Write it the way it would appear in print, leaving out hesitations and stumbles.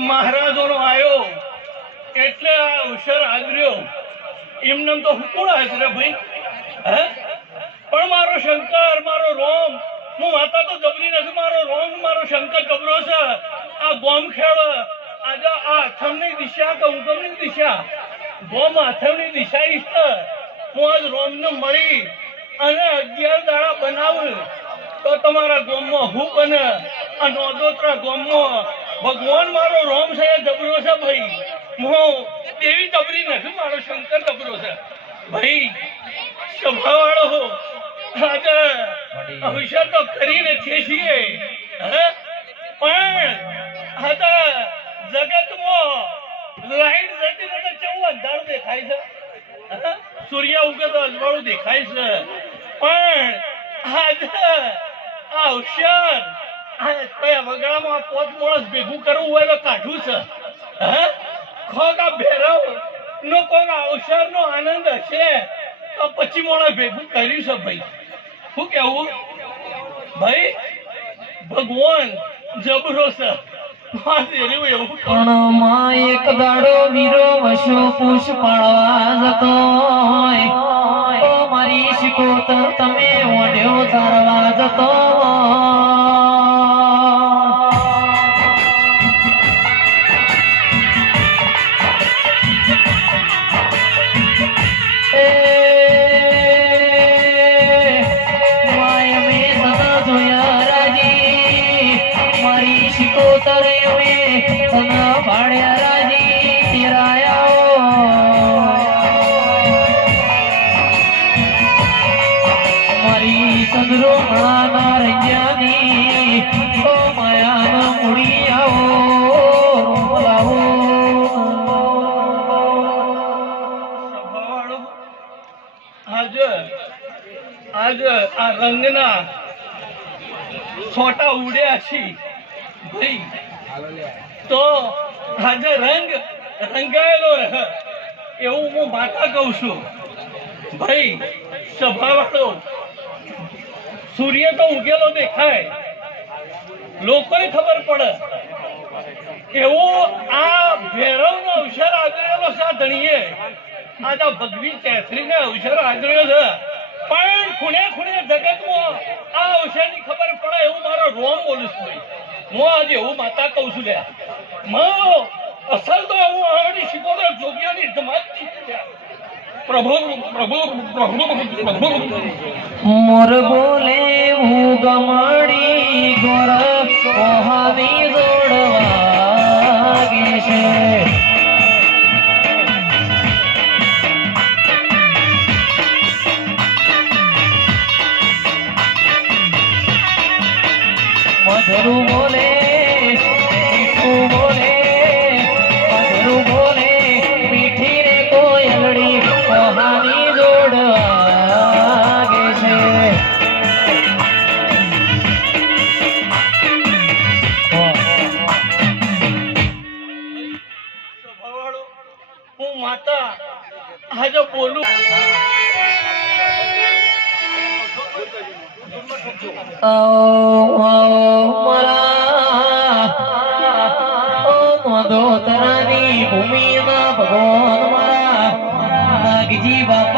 મહારાજો નો આવ્યો એટલે આ અવસર આદર્યો એમને તો હું કોણ હાજરે ભાઈ હે પણ મારો શંકર મારો રોમ હું માતા તો જબરી નથી મારો રોમ મારો શંકર જબરો છે આ ગોમ ખેડ આજે આ આથમની દિશા કે ઉગમની દિશા ગોમ આથમની દિશા ઈષ્ટ હું આજ રોમને મળી અને 11 દાડા બનાવું તો તમારા ગોમમાં હું બને આ નોંધોત્રા ગોમમાં ભગવાન મારો રોમ છે જબરો છે ભાઈ હું દેવી જબરી નથી મારો શંકર જબરો છે ભાઈ સ્વભાવવાળો આજે અવસર તો કરીને છે છીએ હે પણ આજે જગતમાં લાઈન જતી નથી કેવું અંધારું દેખાય છે સૂર્ય ઉગે તો અજવાળું દેખાય છે પણ આજે આ અવસર વગડામાં 5 માણસ ભેગું કરવું હોય તો કાઢું છે હે ખોગા ભેરવ નો કોક અવસર નો આનંદ હશે તો 25 માણસ ભેગું કર્યું છે ભાઈ શું કેવું ભાઈ ભગવાન જબરો છે એક દાડો વીરો વશો પૂછ પાડવા જતો મારી શિકોતર તમે ઓઢ્યો ચારવા જતો આ રંગના છોટા ઉડ્યા છે ભાઈ તો આજે રંગ રંગાયેલો રહે એવું હું માતા કહું છું ભાઈ સ્વભાવવાળો સૂર્ય તો ઉગેલો દેખાય લોકોને ખબર પડે એવું આ ભેરવનો અવસર આદરેલો છે આ ધણીએ આજે ભગવી ચેસરીને અવસર આદર્યો છે પણ ખૂણે ખૂણે જગતમાં આ અવસરની ખબર પડે એવું મારો રોમ બોલું છું ભાઈ હું આજે એવું માતા કહું છું લે અસલ તો હું આવડી શીખોતો જોગીઓની ધમાકની પ્રભુ પ્રભુ પ્રભુ પ્રભુ મોર બોલે હું ગમડી ગોર કોહાવી જોડવાગે છે મધુર બોલે મીઠું બોલે મધુર બોલે મીઠી રે કોયલડી કોહાની જોડવાગે છે હું માતા આજે બોલું ભૂમિમાં ભગવાન મારા નાગજી બાપા